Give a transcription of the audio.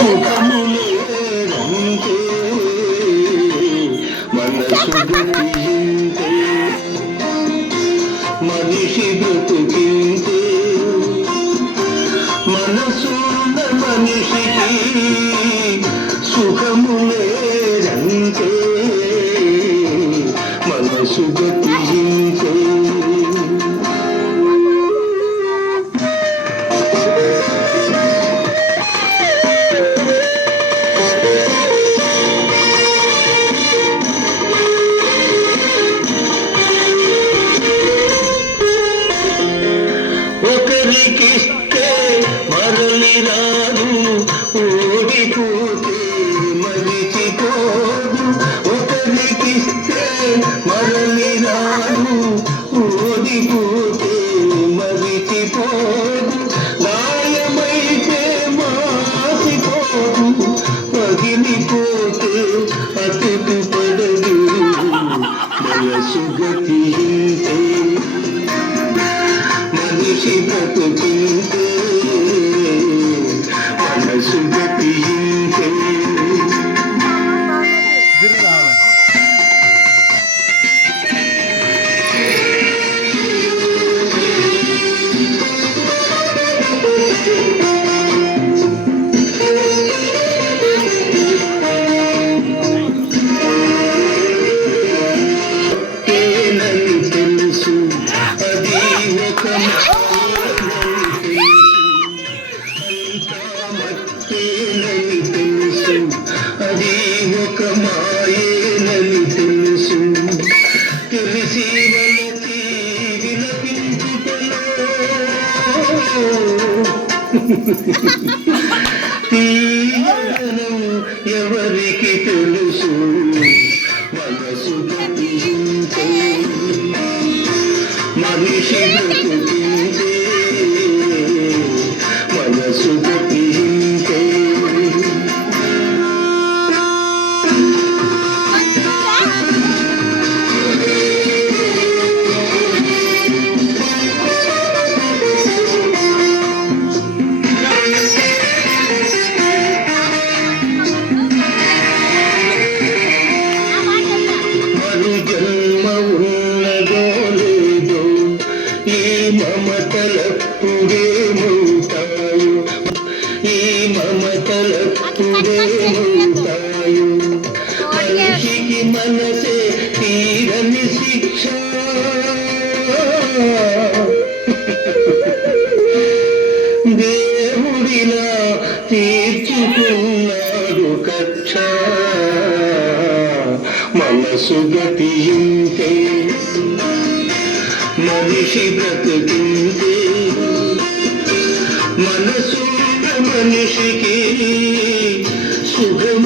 సుఖములేదంటే మనసు గతింతే మనిషి బ్రతుకింతే మనసున్న మనిషికి సుఖములేదంటే మనసు గతింతే ఒకరికిస్తే మరలి రాదు ఓడిపోతే మరిచిపోదు ఒకరికిస్తే మరలి రాదు ఓడిపోతే మరిచిపోదు గాయమైతే మాసిపోదు పగిలిపోతే అతుకు పడదు మనసు గతింతే మనిషి బ్రతుకింతే మనసు గతింతే ఏనని తెలుసు అది ఒక మత్తేనని తెలుసు అది ఒక మాయేనని తెలుసు తెలిసి మనకి విలపించుటలో తీయదనం ఎవరికి తెలుసు మనసు గతింతే మనిషి బ్రతుకింతే మనసు గతింతే మరు జన్మ ఉన్నదో లేదో ఈ మమతలప్పుడేమవుతాయో ఈ మమతలప్పుడేమవుతాయో మనిషికి మనసే తీరని శిక్ష దేవుడిలా తీర్చుకున్నాడు కక్ష మనసు గతింతే మనిషి బ్రతుకింతే మనసు మనిషికి సుఖములేదంతే